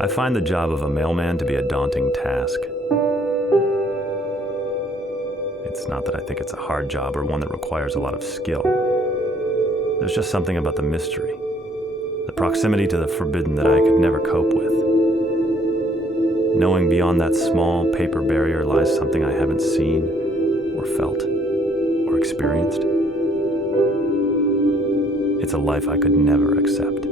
I find the job of a mailman to be a daunting task. It's not that I think it's a hard job or one that requires a lot of skill. There's just something about the mystery, the proximity to the forbidden that I could never cope with. Knowing beyond that small paper barrier lies something I haven't seen or felt or experienced. It's a life I could never accept.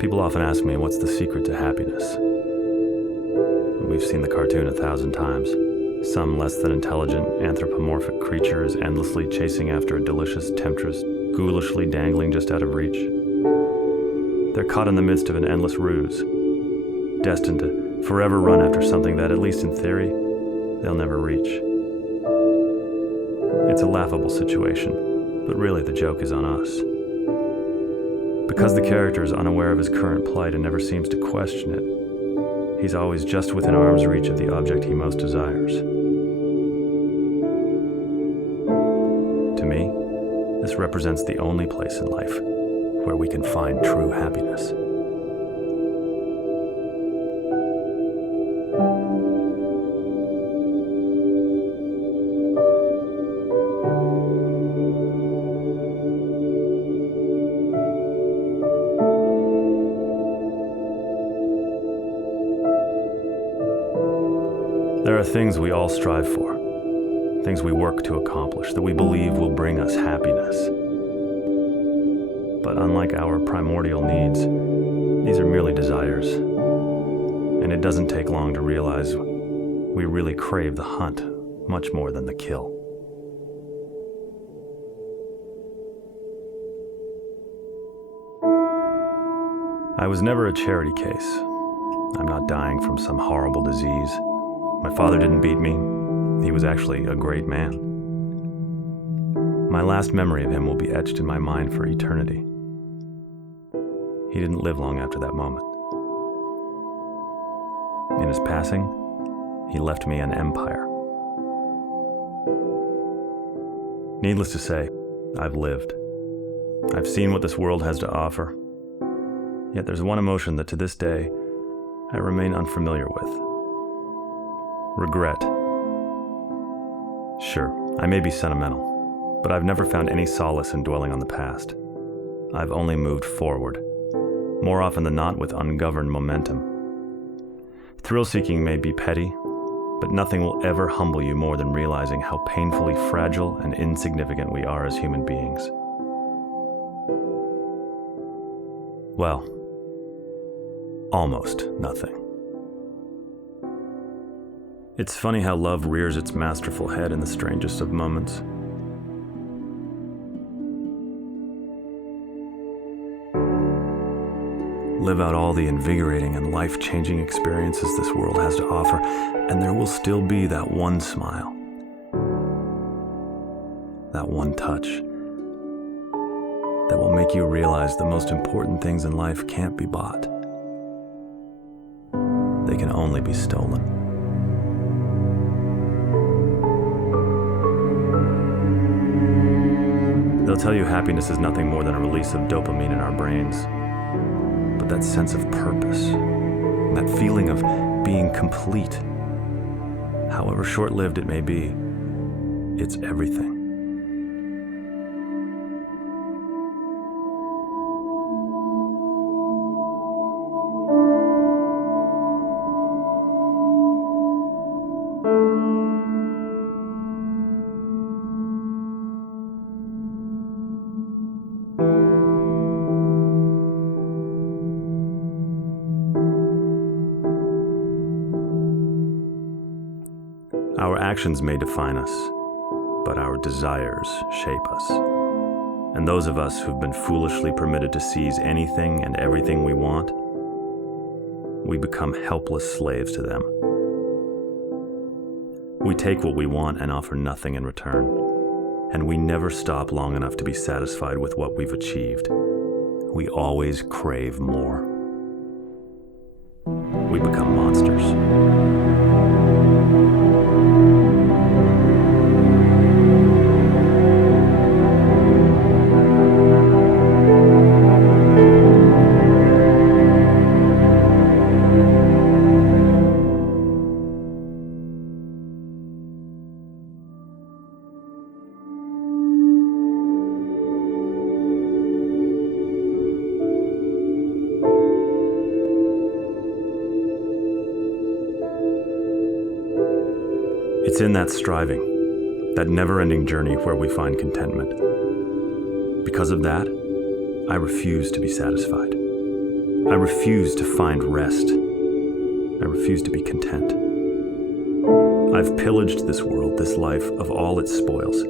People often ask me, what's the secret to happiness? We've seen the cartoon 1,000 times. Some less than intelligent, anthropomorphic creature is endlessly chasing after a delicious temptress, ghoulishly dangling just out of reach. They're caught in the midst of an endless ruse, destined to forever run after something that, at least in theory, they'll never reach. It's a laughable situation, but really the joke is on us. Because the character is unaware of his current plight and never seems to question it, he's always just within arm's reach of the object he most desires. To me, this represents the only place in life where we can find true happiness. There are things we all strive for, things we work to accomplish that we believe will bring us happiness. But unlike our primordial needs, these are merely desires, and it doesn't take long to realize we really crave the hunt much more than the kill. I was never a charity case. I'm not dying from some horrible disease. My father didn't beat me. He was actually a great man. My last memory of him will be etched in my mind for eternity. He didn't live long after that moment. In his passing, he left me an empire. Needless to say, I've lived. I've seen what this world has to offer. Yet there's one emotion that to this day I remain unfamiliar with. Regret. Sure, I may be sentimental, but I've never found any solace in dwelling on the past. I've only moved forward, more often than not with ungoverned momentum. Thrill-seeking may be petty, but nothing will ever humble you more than realizing how painfully fragile and insignificant we are as human beings. Well, almost nothing. It's funny how love rears its masterful head in the strangest of moments. Live out all the invigorating and life-changing experiences this world has to offer, and there will still be that one smile, that one touch, that will make you realize the most important things in life can't be bought. They can only be stolen. They'll tell you happiness is nothing more than a release of dopamine in our brains. But that sense of purpose, that feeling of being complete, however short-lived it may be, it's everything. Our actions may define us, but our desires shape us. And those of us who've been foolishly permitted to seize anything and everything we want we become helpless slaves to them. We take what we want and offer nothing in return, and we never stop long enough to be satisfied with what we've achieved. We always crave more. We become monsters. It's in that striving, that never-ending journey where we find contentment. Because of that, I refuse to be satisfied. I refuse to find rest. I refuse to be content. I've pillaged this world, this life, of all its spoils,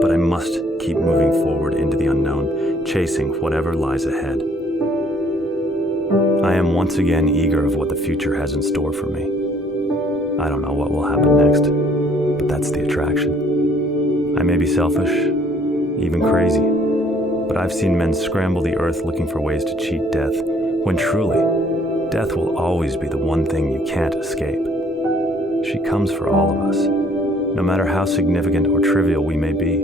but I must keep moving forward into the unknown, chasing whatever lies ahead. I am once again eager of what the future has in store for me. I don't know what will happen next, but that's the attraction. I may be selfish, even crazy, but I've seen men scramble the earth looking for ways to cheat death, when truly, death will always be the one thing you can't escape. She comes for all of us, no matter how significant or trivial we may be.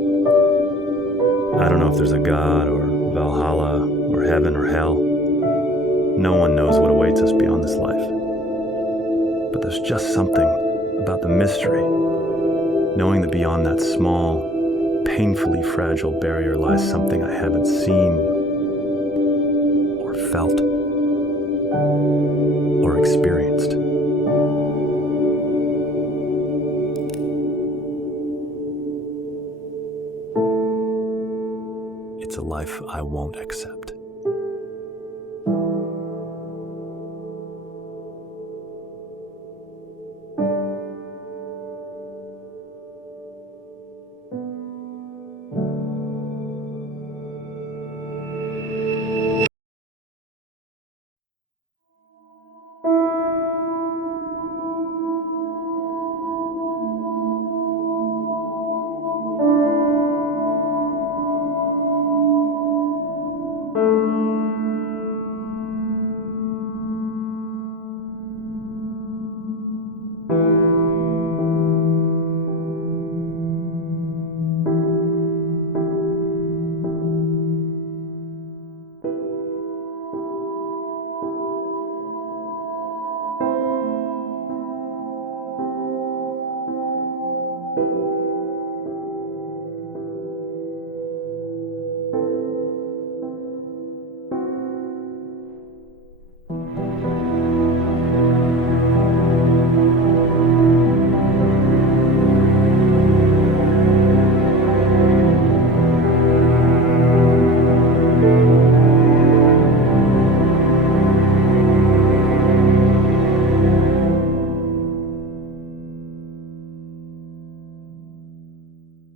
I don't know if there's a God or Valhalla or heaven or hell. No one knows what awaits us beyond this life. But there's just something about the mystery, knowing that beyond that small, painfully fragile barrier lies something I haven't seen or felt or experienced. It's a life I won't accept.